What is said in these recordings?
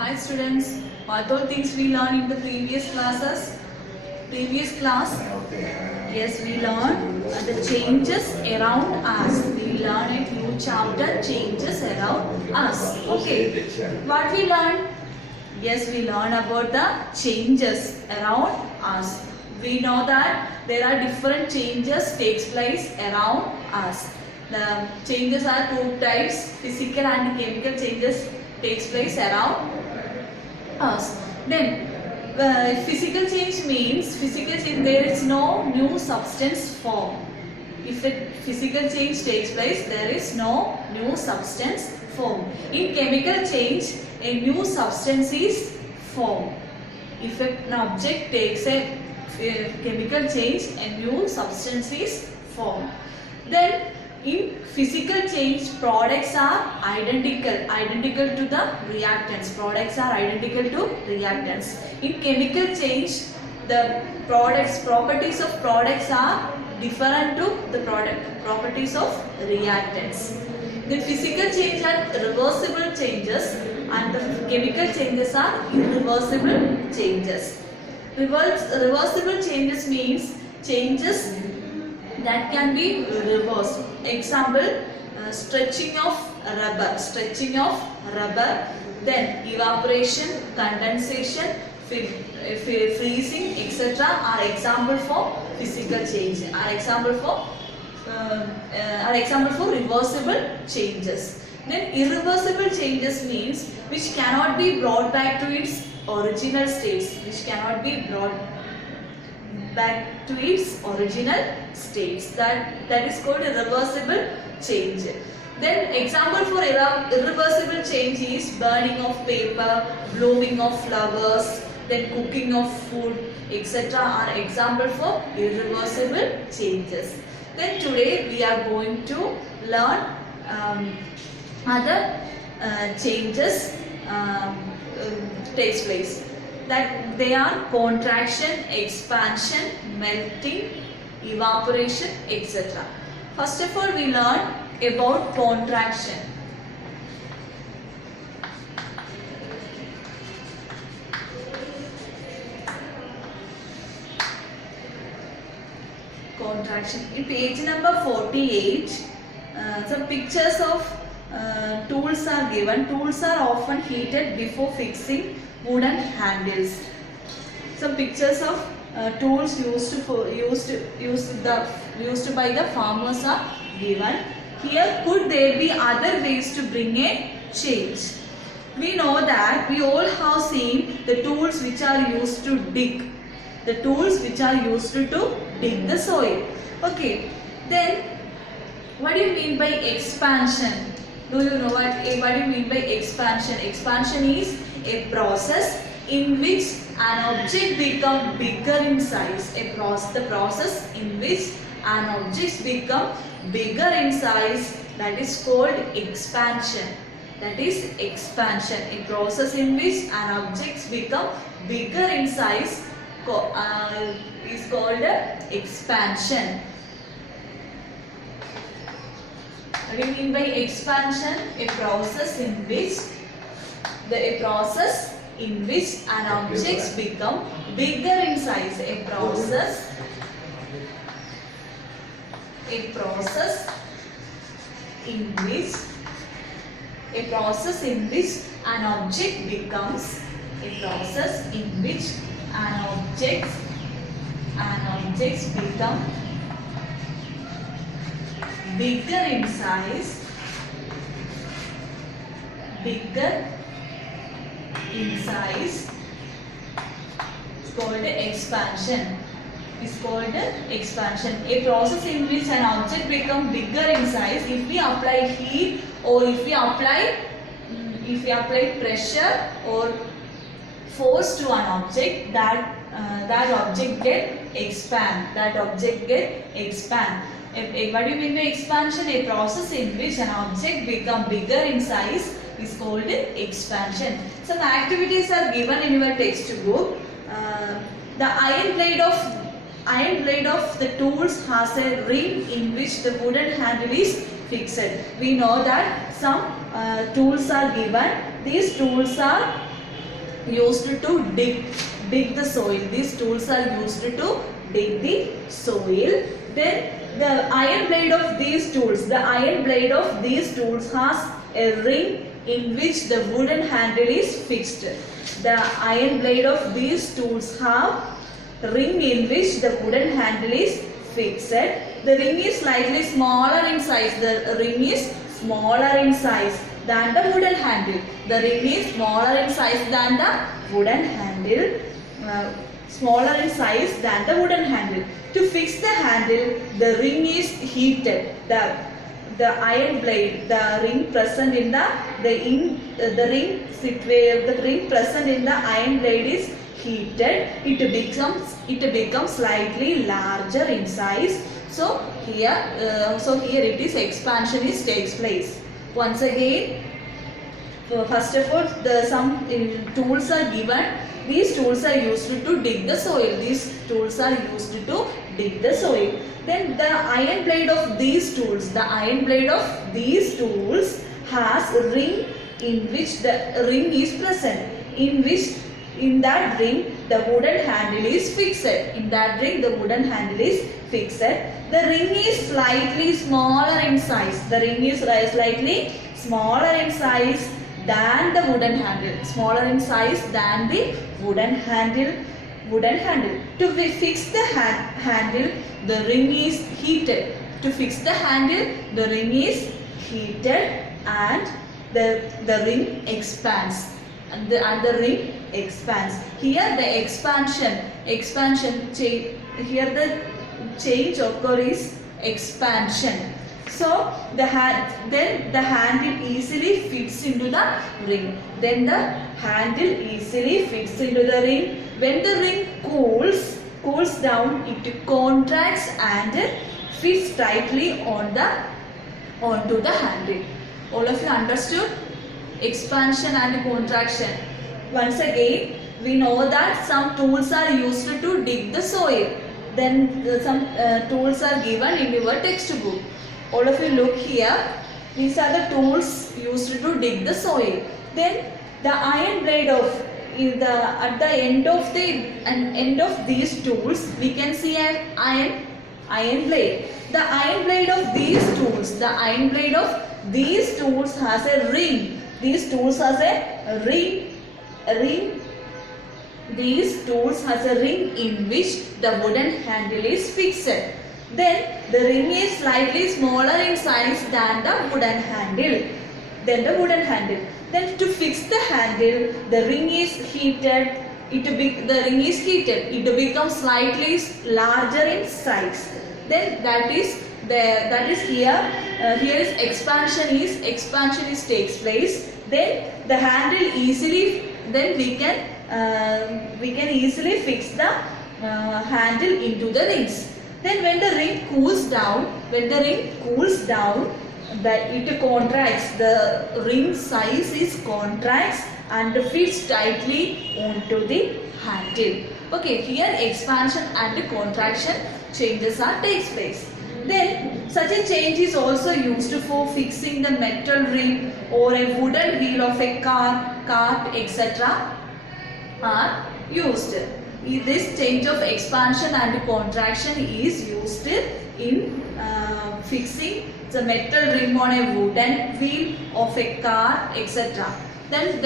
Hi students, what all things we learned in the previous classes? Previous class, yes, we learned the changes around us. We learned a new chapter, changes around us. Okay, what we learned? Yes, we learned about the changes around us. We know that there are different changes takes place around us. The changes are two types, physical and chemical changes takes place around us. Then physical change means there is no new substance formed. If a physical change takes place, there is no new substance formed. In chemical change, a new substance is formed. If an object takes a chemical change, a new substance is formed. Then in physical change, products are identical to the reactants. Products are identical to reactants. In chemical change, the properties of products are different to the properties of reactants. The physical change are reversible changes and the chemical changes are irreversible changes. Reversible changes means changes that can be reversed. Example, stretching of rubber, then evaporation, condensation, freezing, etc. are example for physical change. Are example for reversible changes. Then irreversible changes means which cannot be brought back to its original states. Back to its original states. That is called a reversible change. Then example for irreversible change is burning of paper, blooming of flowers, then cooking of food, etc. are example for irreversible changes. Then today we are going to learn other changes takes place. That they are contraction, expansion, melting, evaporation, etc. First of all, we learn about contraction. Contraction. In page number 48, some pictures of tools are given. Tools are often heated before fixing wooden handles. Some pictures of tools used by the farmers are given. Here, could there be other ways to bring a change? We know that we all have seen the tools which are used to dig. The tools which are used to dig the soil. Okay. Then, what do you mean by expansion? Do you know what do you mean by expansion? Expansion is a process in which an object becomes bigger in size. The process in which an object becomes bigger in size, that is called expansion. That is expansion. A process in which an object becomes bigger in size is called expansion. What do you mean by expansion? A process in which an object become bigger in size. A process in which an object becomes become bigger in size. It's called expansion. A process in which an object becomes bigger in size. If we apply heat or if we apply pressure or force to an object, that object get expand. What do you mean by expansion? A process in which an object becomes bigger in size is called expansion. Some activities are given in your textbook. The iron blade of the tools has a ring in which the wooden handle is fixed. We know that some tools are given. These tools are used to dig the soil. These tools are used to dig the soil. Then the iron blade of these tools, has a ring in which the wooden handle is fixed. The iron blade of these tools have ring in which the wooden handle is fixed. The ring is slightly smaller in size. The ring is smaller in size than the wooden handle. The ring is smaller in size than the wooden handle. Smaller in size than the wooden handle. To fix the handle, the ring is heated. The iron blade, the ring present in the ring present in the iron blade is heated. It becomes slightly larger in size. So here it is expansion takes place. Once again, first of all, some tools are given. These tools are used to dig the soil. Then the iron blade of these tools, has a ring in which the ring is present. In that ring the wooden handle is fixed. The ring is slightly smaller in size. Than the wooden handle. To fix the handle, the ring is heated. And the ring expands. Here the expansion here the change occurs expansion. So then the handle easily fits into the ring. When the ring cools down, it contracts and fits tightly onto the handle. All of you understood? Expansion and contraction. Once again, we know that some tools are used to dig the soil. Then some tools are given in your textbook. All of you look here. These are the tools used to dig the soil. Then the iron blade at the end of these tools, we can see an iron blade. The iron blade of these tools has a ring. These tools has a ring in which the wooden handle is fixed. Then the ring is slightly smaller in size than the wooden handle. Then to fix the handle, the ring is heated. It becomes slightly larger in size. Then that is here. Here is expansion takes place. Then the handle we can easily fix the handle into the rings. Then when the ring cools down, it contracts. The ring size contracts and fits tightly onto the handle. Okay, here expansion and contraction changes takes place. Then such a change is also used for fixing the metal ring or a wooden wheel of a cart, etc. are used. This change of expansion and contraction is used in fixing the metal ring on a wooden wheel of a car, etc. Then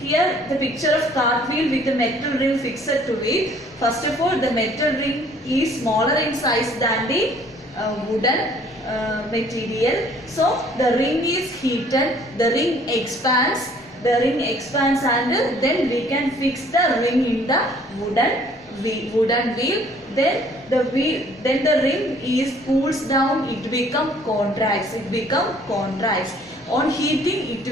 here the picture of cart wheel with the metal ring fixed to it. First of all, the metal ring is smaller in size than the wooden material. So the ring is heated, the ring expands and then we can fix the ring in the wooden wheel. Then the ring is cools down, it contracts. On heating, it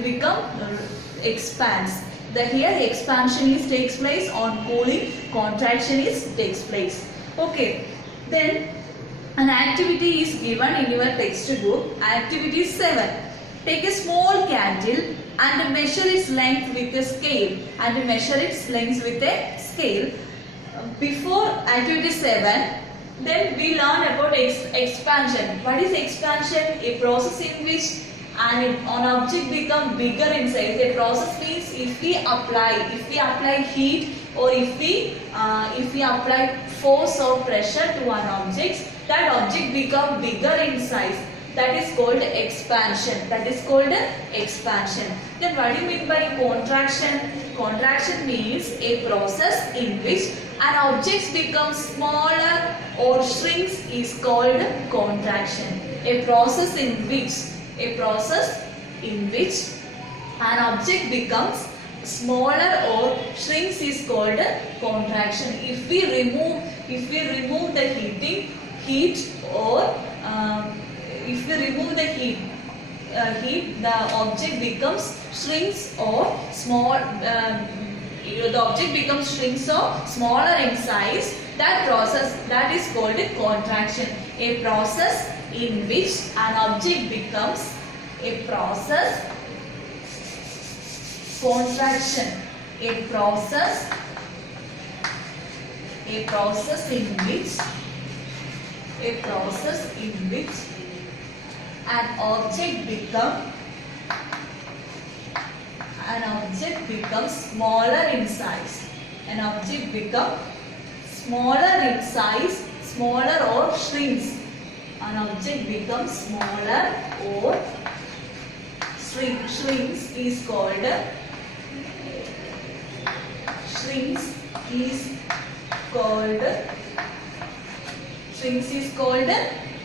expands. Here expansion takes place. On cooling, contraction takes place. Okay. Then an activity is given in your textbook. Activity 7. Take a small candle and measure its length with a scale. Before activity 7, then we learn about expansion. What is expansion? A process in which and an object become bigger in size. A process means if we apply heat, or if we apply force or pressure to an object, that object become bigger in size. That is called expansion. That is called expansion. Then what do you mean by contraction? Contraction means a process in which an object becomes smaller or shrinks is called contraction. A process in which an object becomes smaller or shrinks is called contraction. If we remove the heat or if we remove the heat, the object becomes shrinks or small. The object becomes shrinks or smaller in size. That is called a contraction. A process in which an object becomes contraction. A process in which an object becomes smaller in size. An object becomes smaller in size, smaller or shrinks. An object becomes smaller or shrinks is called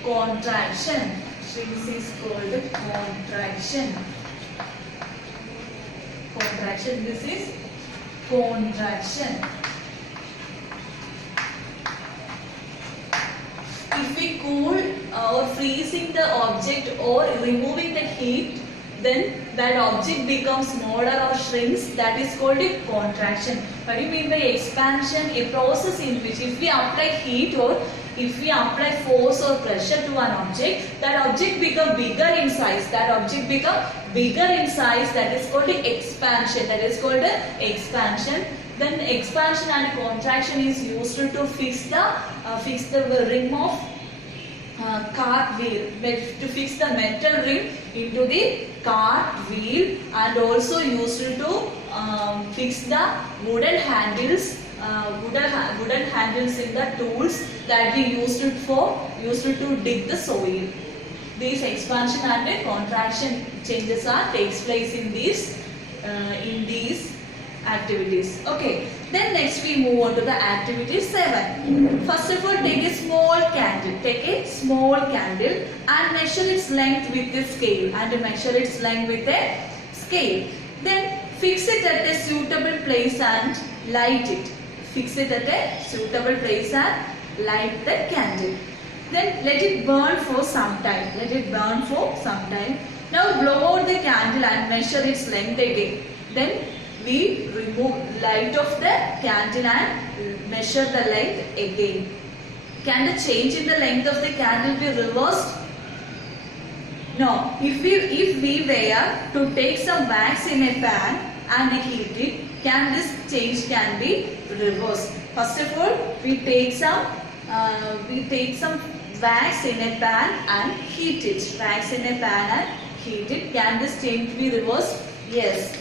contraction. Shrinks is called contraction. This is contraction. If we cool or freezing the object or removing the heat, then that object becomes smaller or shrinks. That is called a contraction. What do you mean by expansion? A process in which if we apply heat or if we apply force or pressure to an object, that object become bigger in size. That is called expansion. Then expansion and contraction is used to fix the rim of cart wheel, to fix the metal rim into the cart wheel, and also used to fix the wooden handles in the tools that we used to dig the soil. These expansion and contraction changes takes place in these activities. Okay. Then next we move on to the activity 7. First of all, take a small candle. And measure its length with a scale. Then fix it at a suitable place and light it. Light the candle. Then let it burn for some time. Now blow out the candle and measure its length again. Then we remove light of the candle and measure the length again. Can the change in the length of the candle be reversed? No. If we were to take some wax in a pan and heat it, this change can be reversed. First of all, we take some wax in a pan and heat it. Can this change be reversed? Yes.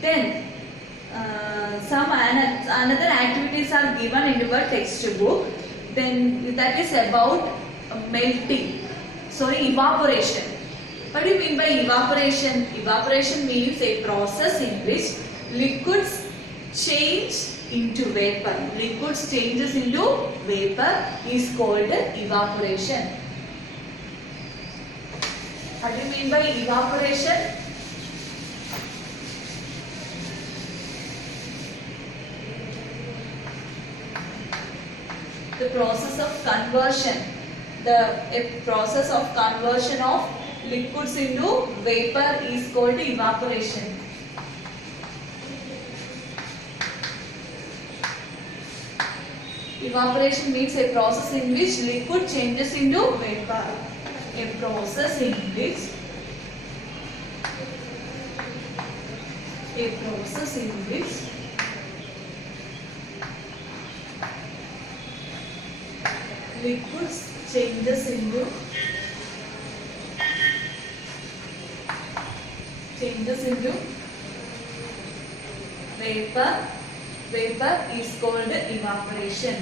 Then another activities are given in your textbook. Then that is about evaporation. What do you mean by evaporation? Evaporation means a process in which liquids change into vapor. Liquids changes into vapor is called evaporation. What do you mean by evaporation? The process of conversion. A process of conversion of liquids into vapor is called evaporation. Evaporation means a process in which liquid changes into vapor. A process in which liquids changes into changes into vapor. Vapor is called evaporation.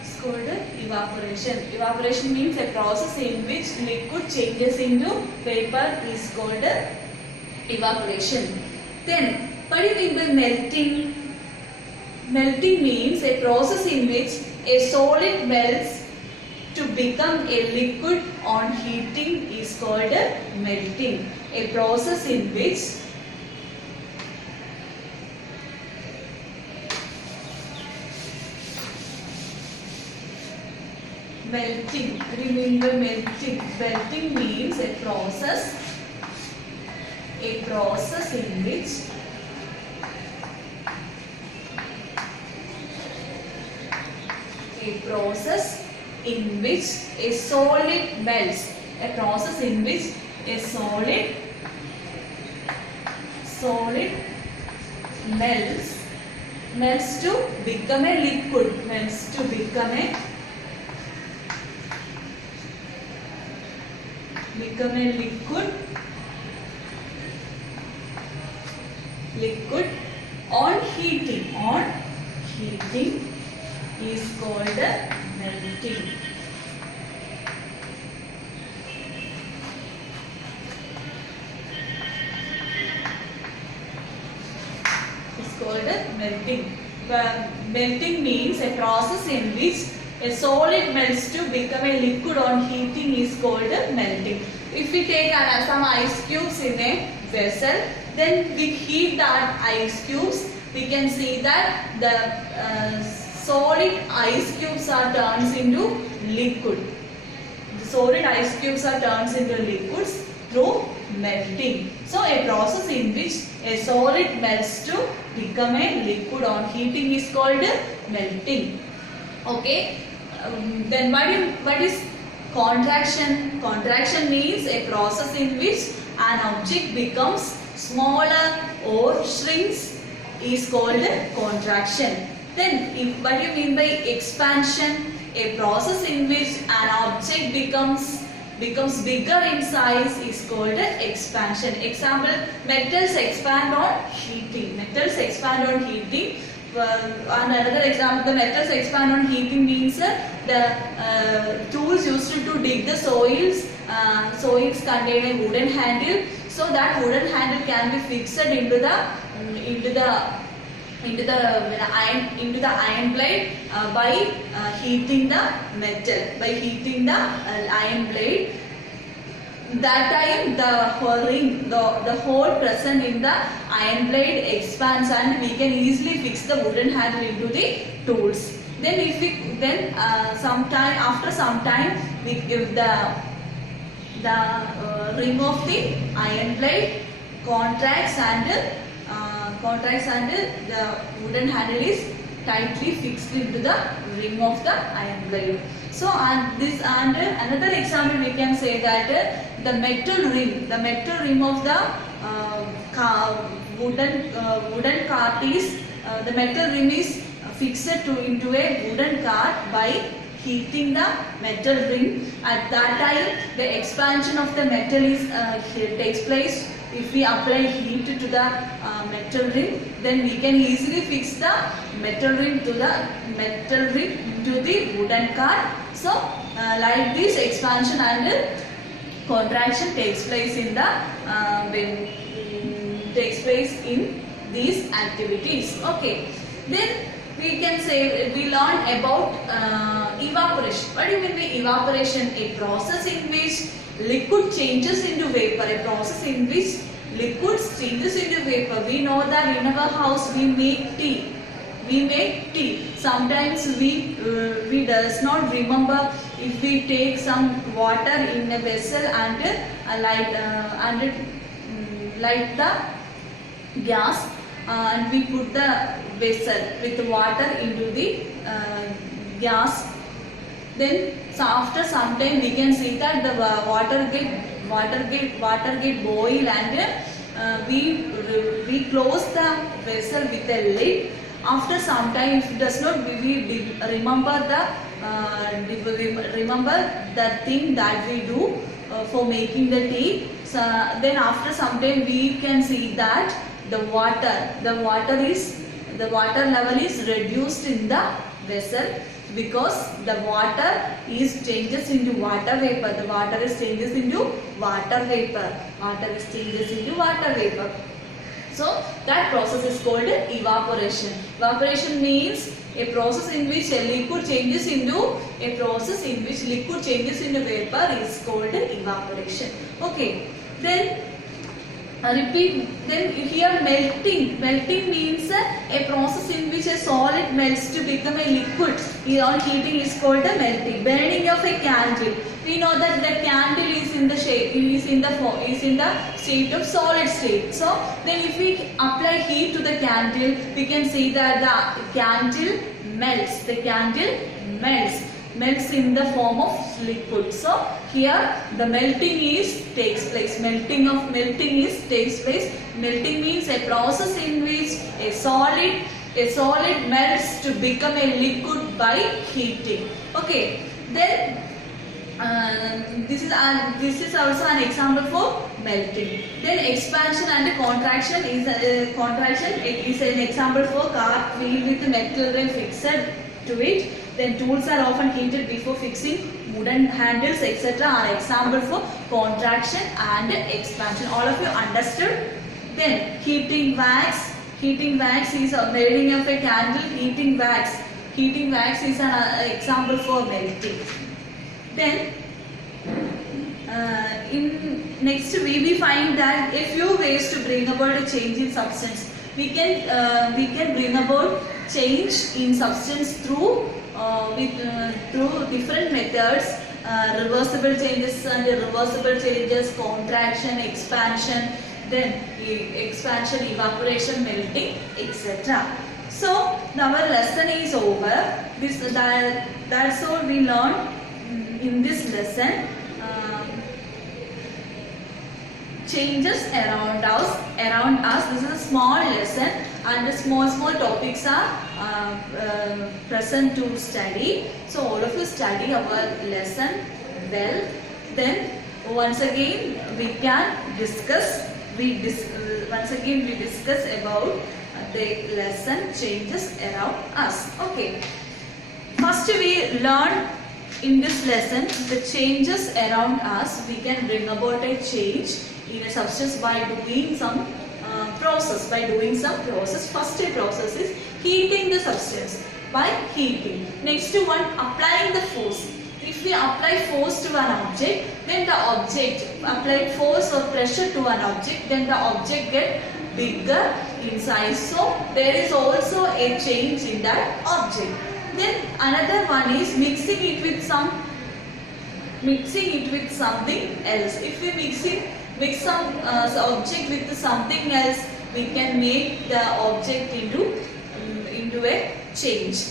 It's called evaporation. Evaporation means a process in which liquid changes into vapor is called evaporation. Then, what do you mean by melting? Melting means a process in which a solid melts to become a liquid on heating is called melting. A process in which melting. Remember melting. Melting means a process in which a solid melts. A process in which a solid melts to become a liquid. Melts to become a liquid on heating. On heating is called melting. It's called melting. Melting means a process in which a solid melts to become a liquid on heating is called melting. If we take some ice cubes in a vessel, then we heat that ice cubes, we can see that the solid ice cubes are turned into liquid. The solid ice cubes are turned into liquids through melting. So a process in which a solid melts to become a liquid on heating is called melting. Okay. Then what is contraction? Contraction means a process in which an object becomes smaller or shrinks is called contraction. Then what do you mean by expansion? A process in which an object becomes bigger in size is called expansion. Example, metals expand on heating. Metals expand on heating. And another example, the metals expand on heating means the tools used to dig the soils contain a wooden handle. So that wooden handle can be fixed into the iron blade by heating the metal. By heating the iron blade, that time the hole present in the iron blade expands and we can easily fix the wooden handle into the tools. Then after some time if the ring of the iron blade contracts and the wooden handle is tightly fixed into the ring of the iron blade. So another example we can say that the metal ring of the wooden cart is the metal ring is fixed into a wooden cart by heating the metal ring. At that time the expansion of the metal takes place. If we apply heat to the metal ring, then we can easily fix the metal ring to the wooden cart. So like this, expansion and contraction takes place in these activities. Okay. Then we can say we learn about evaporation. What do you mean by evaporation? A process in which liquid changes into vapor. A process in which liquid changes into vapor. We know that in our house we make tea. Sometimes we does not remember if we take some water in a vessel and light the gas and we put the vessel with water into the gas. Then after some time we can see that the water get boil and we close the vessel with a lid after some time, if it does not remember the thing that we do for making the tea, so then after some time we can see that the water level is reduced in the vessel, because the water is changes into water vapor. The water is changes into water vapor. Water is changes into water vapor. So that process is called evaporation. Evaporation means a process in which a liquid changes into vapor is called evaporation. Okay. Then repeat. Then here melting. Melting means a process in which a solid melts to become a liquid. On heating is called a melting. Burning of a candle. We know that the candle is in the shape, is in the state of solid state. So then if we apply heat to the candle, we can see that the candle melts. The candle melts in the form of liquid. So here the melting takes place. Melting takes place. Melting means a process in which a solid melts to become a liquid by heating. Okay. Then this is also an example for melting. Then expansion and contraction is an example for car wheel with metal rim fixed to it. Then tools are often heated before fixing. Wooden handles, etc. are example for contraction and expansion. All of you understood? Then heating wax. Heating wax is a melting of a candle. Heating wax is an example for melting. Then in next we find that a few ways to bring about a change in substance. We can bring about change in substance through different methods. Reversible changes and irreversible changes, contraction, expansion, then expansion, evaporation, melting, etc. So our lesson is over. That's all we learned in this lesson. Changes around us. This is a small lesson, and the small topics are present to study. So all of you study our lesson well. Then once again we can discuss. Once again we discuss about the lesson changes around us. Okay. First we learn in this lesson the changes around us. We can bring about a change in a substance by doing some process. First process is heating the substance by heating. Next one, applying the force. If we apply force to an object, then the object, apply force or pressure to an object, then the object get bigger in size. So there is also a change in that object. Then another one is mixing it with something else. If we mix some object with something else, we can make the object into a change.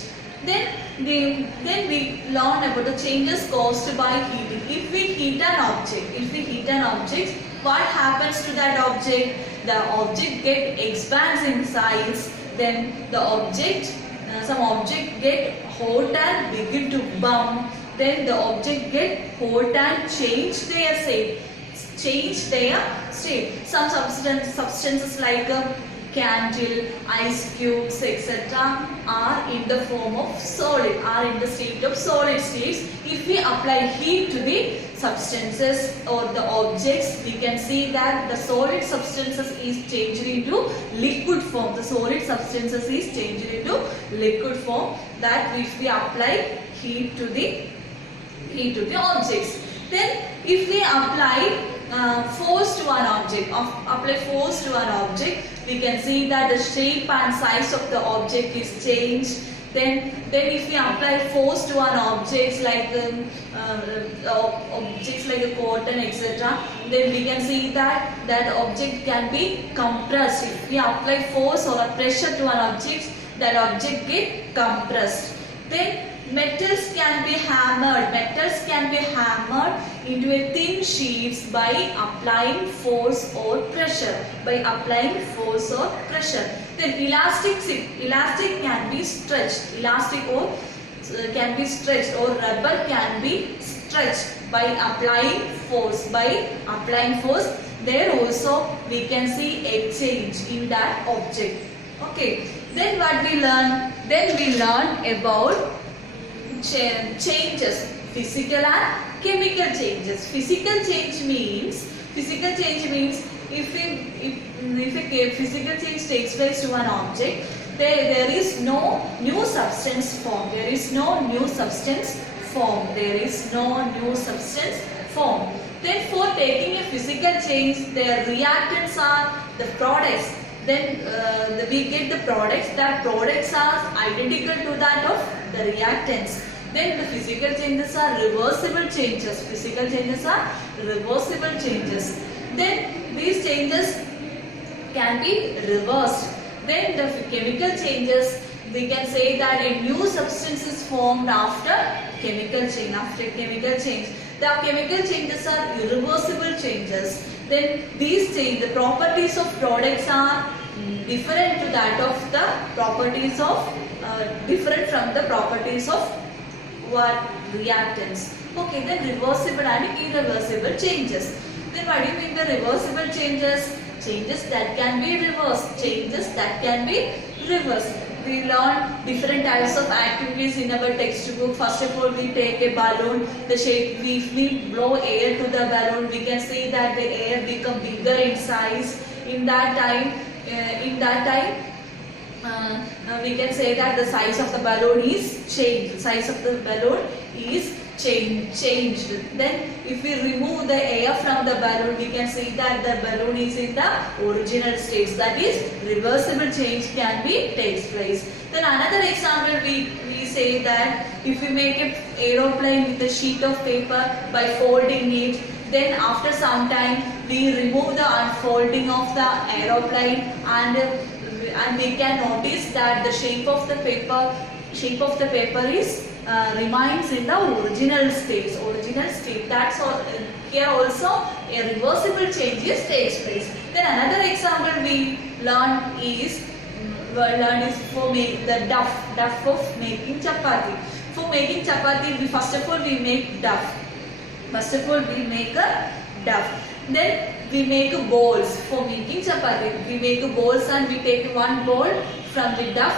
Then we learn about the changes caused by heating. If we heat an object, what happens to that object? The object expands in size. Then the some object get hot and begin to burn. Then the object get hot and change their state. Some substances like candle, ice cubes, etc. are in the form of solid, are in the state of solid states. If we apply heat to the substances or the objects, we can see that the solid substances is changed into liquid form. The solid substances is changed into liquid form. That if we apply heat to the objects. Then if we apply force to an object, we can see that the shape and size of the object is changed. Then if we apply force to an objects like a cotton, etc., then we can see that object can be compressed. If we apply force or a pressure to an object, that object get compressed. Then metals can be hammered into a thin sheets by applying force or pressure. Then elastic can be stretched. Elastic or can be stretched, or rubber can be stretched by applying force. There also we can see a change in that object. Okay. Then what we learn? Then we learn about changes, physical and chemical changes. Physical change means if a physical change takes place to an object, there is no new substance formed. There is no new substance formed. Then for taking a physical change, their reactants are the products. Then we get the products. That products are identical to that of the reactants. Then the physical changes are reversible changes. Then these changes can be reversed. Then the chemical changes, we can say that a new substance is formed after chemical change. The chemical changes are irreversible changes. Then these change, the properties of products are different to that of the properties of different from the properties of what reactants. Okay, then reversible and irreversible changes. Then what do you mean by reversible changes? Changes that can be reversed. We learn different types of activities in our textbook. First of all, we take a balloon. The shape, if we blow air to the balloon, we can see that the air become bigger in size. In that time, we can say that the size of the balloon is changed. Changed. Then if we remove the air from the balloon, we can see that the balloon is in the original state. That is, reversible change takes place. Then another example, we say that if we make an aeroplane with a sheet of paper by folding it, then after some time we remove the unfolding of the aeroplane, and we can notice that the shape of the paper is remains in the original state. That's all. Here also a reversible changes takes place. Then another example we learn is for the duff of making chapati. For making chapati, first of all we make duff. Then we make bowls. For making chapati, we make bowls, and we take one bowl from the duff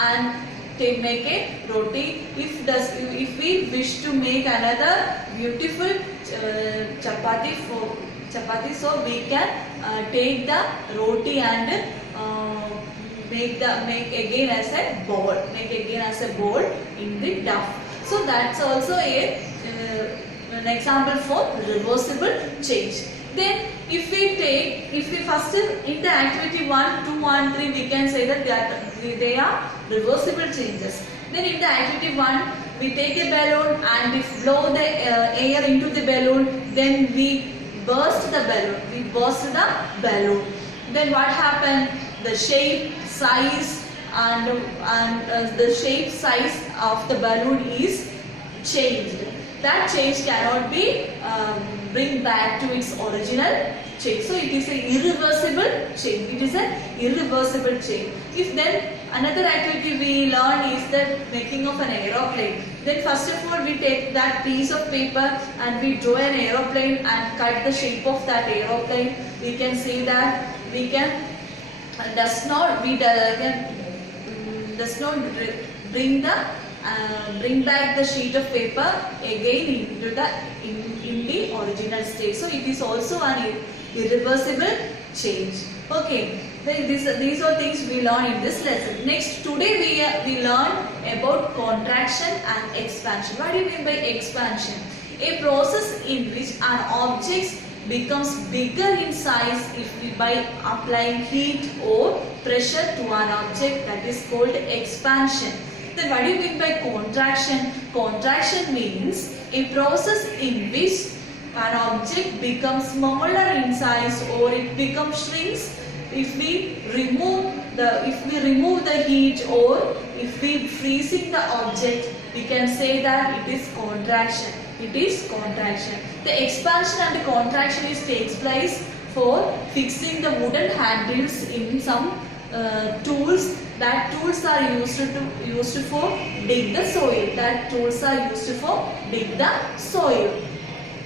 and make a roti. If we wish to make another beautiful chapati, so we can take the roti and make again as a bowl in the duff. So that's also an example for reversible change. Then if we first in the activity 1, 2 and 3, we can say that they are reversible changes. Then in the activity 1, we take a balloon and we blow the air into the balloon, then we burst the balloon. Then what happened? The shape, size and the shape, size of the balloon is changed. That change cannot be bring back to its original change. So it is an irreversible change. If then another activity we learn is the making of an aeroplane. Then first of all we take that piece of paper and we draw an aeroplane and cut the shape of that aeroplane. We can see that we can does not bring back the sheet of paper again into in the original state. So it is also an irreversible change. Okay, these are things we learn in this lesson. Next, today we learn about contraction and expansion. What do you mean by expansion? A process in which an object becomes bigger in size by applying heat or pressure to an object, that is called expansion. Then what do you mean by contraction? Contraction means a process in which an object becomes smaller in size or it shrinks if we remove the heat, or if we freezing the object, we can say that it is contraction. The expansion and the contraction takes place for fixing the wooden handles in some tools. That tools are used for dig the soil. That tools are used for dig the soil.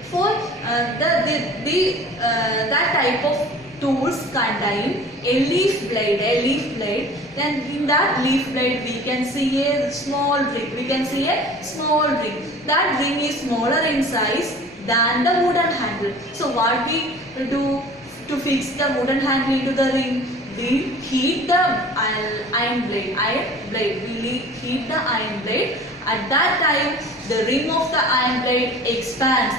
For that type of tools contain a leaf blade. Then in that leaf blade we can see a small ring. That ring is smaller in size than the wooden handle. So what we do to fix the wooden handle into the ring? We heat the iron blade. We heat the iron blade. At that time, the ring of the iron blade expands.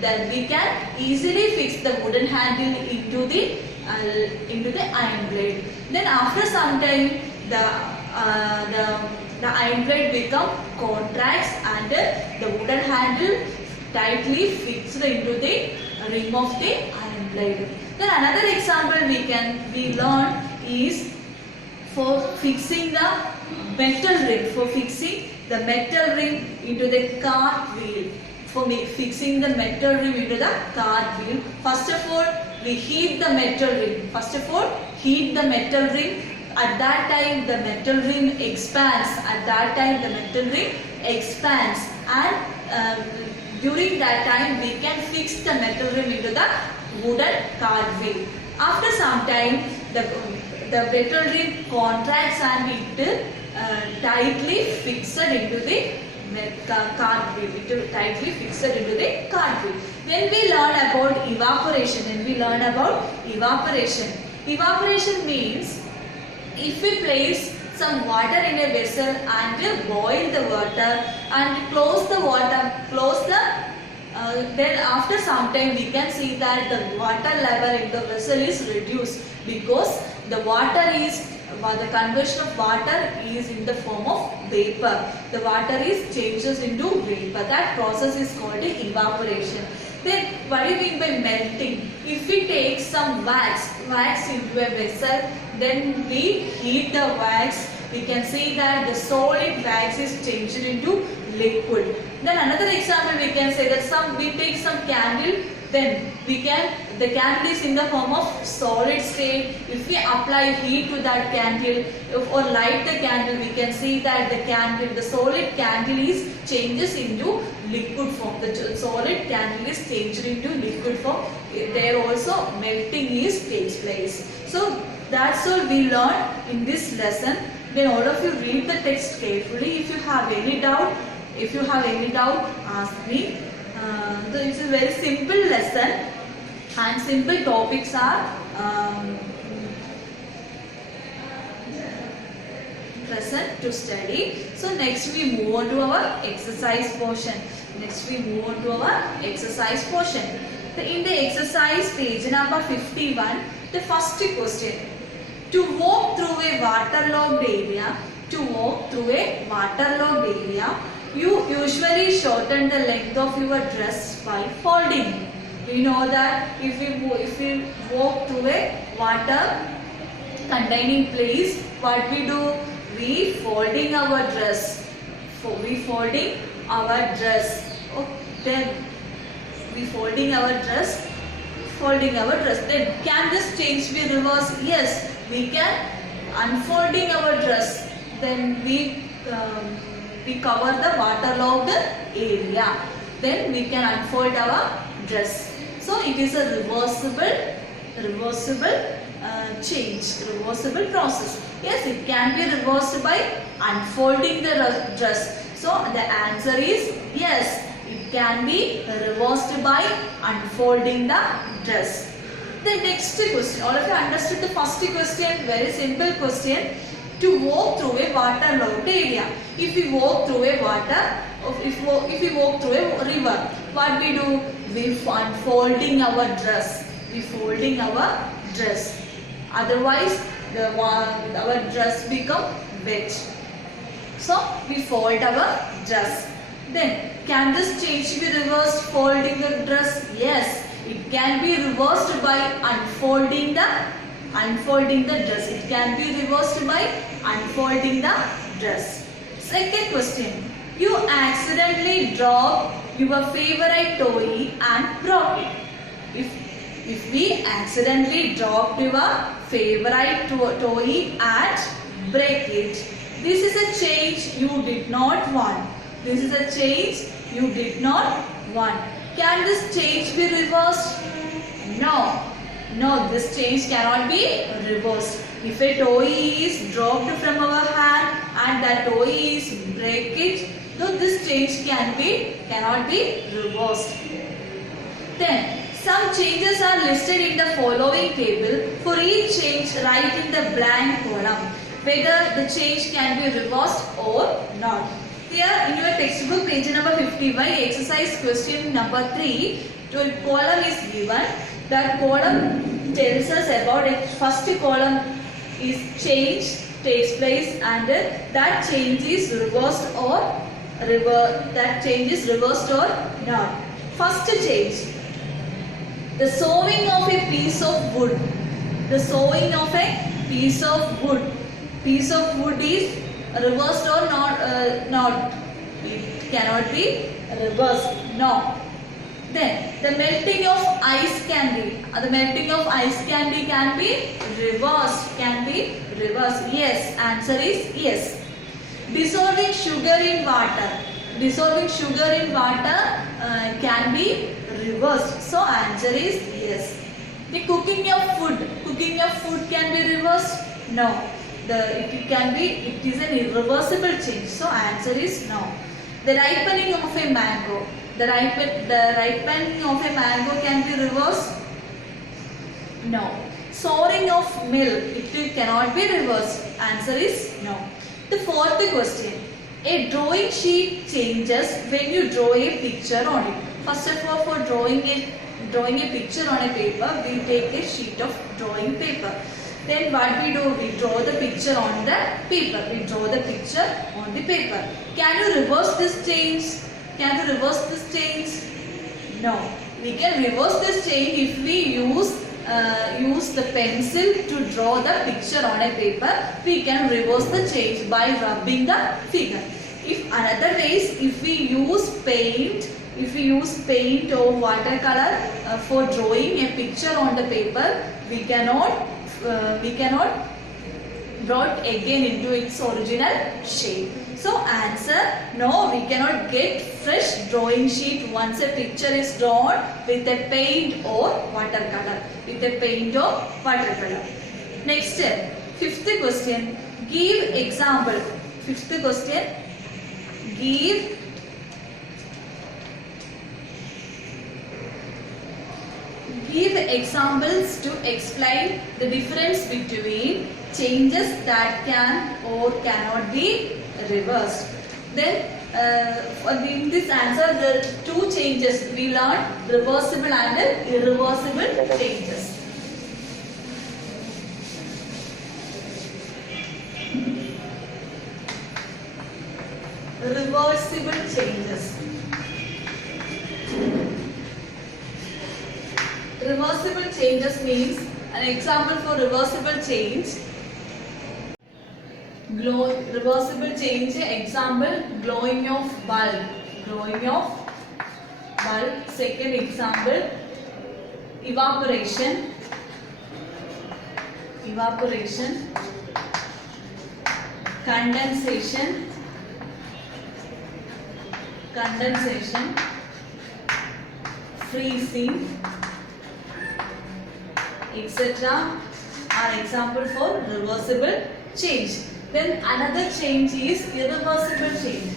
Then we can easily fix the wooden handle into the iron blade. Then after some time, the iron blade become contracts and the wooden handle tightly fixed into the ring of the iron blade. Then another example we learn is for fixing the metal ring. Into the cart wheel. Fixing the metal ring into the cart wheel. First of all, we heat the metal ring. At that time, the metal ring expands. And during that time, we can fix the metal ring into the wooden cart wheel. After some time, the metal ring contracts and it tightly fixed into the cart wheel. Then we learn about evaporation. Evaporation means if we place some water in a vessel and boil the water and close the then after some time we can see that the water level in the vessel is reduced because the conversion of water is in the form of vapor. The water changes into vapor. That process is called evaporation. Then what do you mean by melting? If we take some wax into a vessel, then we heat the wax, we can see that the solid wax is changed into liquid. Then another example we can say that we take some candle, then the candle is in the form of solid state. If we apply heat to that candle or light the candle, we can see that the solid candle changes into liquid form. The solid candle is changed into liquid form. There also melting takes place. So that's all we learned in this lesson. Then all of you read the text carefully. If you have any doubt, ask me. So it's a very simple lesson and simple topics are present to study. So next we move on to our exercise portion. In the exercise page number 51, the first question. To walk through a waterlogged area, you usually shorten the length of your dress by folding. We know that if we walk through a water containing place, what we do? We folding our dress. Then we folding our dress. Then can this change be reversed? Yes, we can unfolding our dress. Then we cover the waterlogged area. Then we can unfold our dress. So it is a reversible process. Yes, it can be reversed by unfolding the dress. So the answer is yes, it can be reversed by unfolding the dress. The next question, all of you understood the first question, very simple question. To walk through a waterlogged area. If we walk through a river, what we do? We unfolding our dress. Otherwise, our dress become wet. So we fold our dress. Then can this change be reversed? Folding the dress? Yes, it can be reversed by unfolding the dress. It can be reversed by unfolding the dress. Second question. You accidentally dropped your favorite toy and broke it. If we accidentally dropped your favorite toy and break it. This is a change you did not want. This is a change you did not want. Can this change be reversed? No. No, this change cannot be reversed. If a toy is dropped from our hand and that toy is break it, so this change cannot be reversed. Then some changes are listed in the following table. For each change, write in the blank column whether the change can be reversed or not. Here in your textbook page number 51, exercise question number 3, a column is given. That column tells us about it. First column is change takes place and that change is reversed or not. First change. The sewing of a piece of wood. The sewing of a piece of wood. Piece of wood is reversed or not? It cannot be reversed. No. Then the melting of ice candy. The melting of ice candy can be reversed. Can be reversed. Yes. Answer is yes. Dissolving sugar in water. Dissolving sugar in water can be reversed. So answer is yes. The cooking of food. Cooking of food can be reversed? No. It is an irreversible change. So answer is no. The ripening of a mango. The ripening of a mango can be reversed? No. Souring of milk. It cannot be reversed. Answer is no. The fourth question. A drawing sheet changes when you draw a picture on it. First of all, for drawing a picture on a paper, we take a sheet of drawing paper. Then what we do? We draw the picture on the paper. We draw the picture on the paper. Can you reverse this change? Can you reverse this change? No. We can reverse this change if we use the pencil to draw the picture on a paper. We can reverse the change by rubbing the figure. If another ways, if we use paint or watercolor for drawing a picture on the paper, we cannot brought again into its original shape. So answer no, we cannot get fresh drawing sheet once a picture is drawn with a paint or watercolor. Next step, fifth question. Give example. Fifth question. Give examples to explain the difference between changes that can or cannot be reversed. Then in this answer, the two changes we learned, reversible and irreversible changes. Reversible changes. Reversible changes means an example for reversible change. Reversible change example, glowing of bulb. Second example, evaporation. Condensation, freezing, etc. are example for reversible change. Then another change is irreversible change.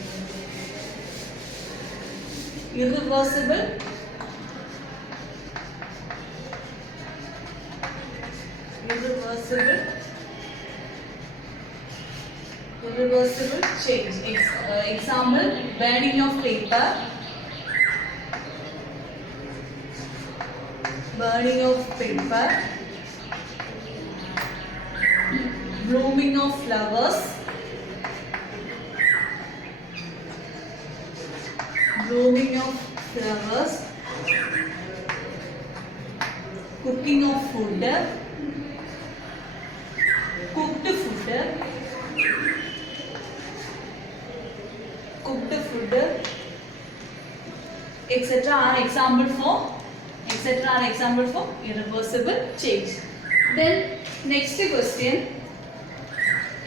Irreversible change. Example, burning of paper. Blooming of flowers. Cooking of food. Cooked food, etc. are example etc. are example for irreversible change. Then next question.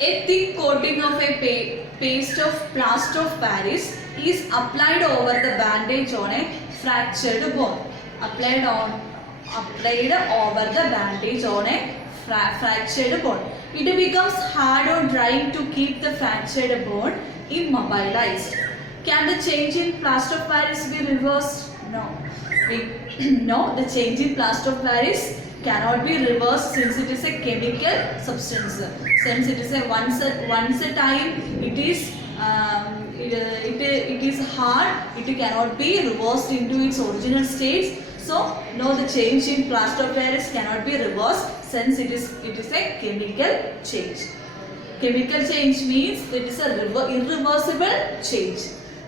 A thick coating of a paste of plaster of Paris is applied over the bandage on a fractured bone. Applied over the bandage on a fractured bone. It becomes hard or drying to keep the fractured bone immobilized. Can the change in plaster of Paris be reversed? No. No, the change in plaster of Paris cannot be reversed since it is a chemical substance. Since it is a once a time it is it is hard, it cannot be reversed into its original state. So no, the change in plaster of Paris cannot be reversed since it is a chemical change. Chemical change means it is a irreversible change.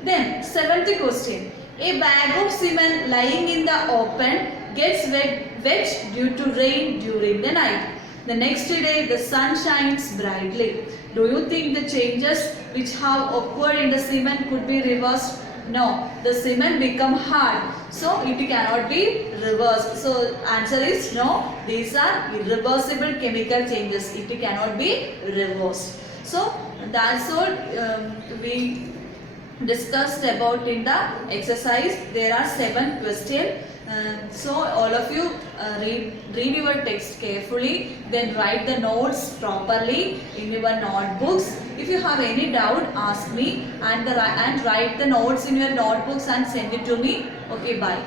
Then seventh question. A bag of cement lying in the open gets wet due to rain during the night. The next day the sun shines brightly. Do you think the changes which have occurred in the cement could be reversed? No, the cement become hard, so it cannot be reversed. So answer is no, these are irreversible chemical changes. It cannot be reversed. So that's all we discussed about in the exercise. There are 7 questions. So all of you read your text carefully, then write the notes properly in your notebooks. If you have any doubt, ask me and write the notes in your notebooks and send it to me. Okay, bye.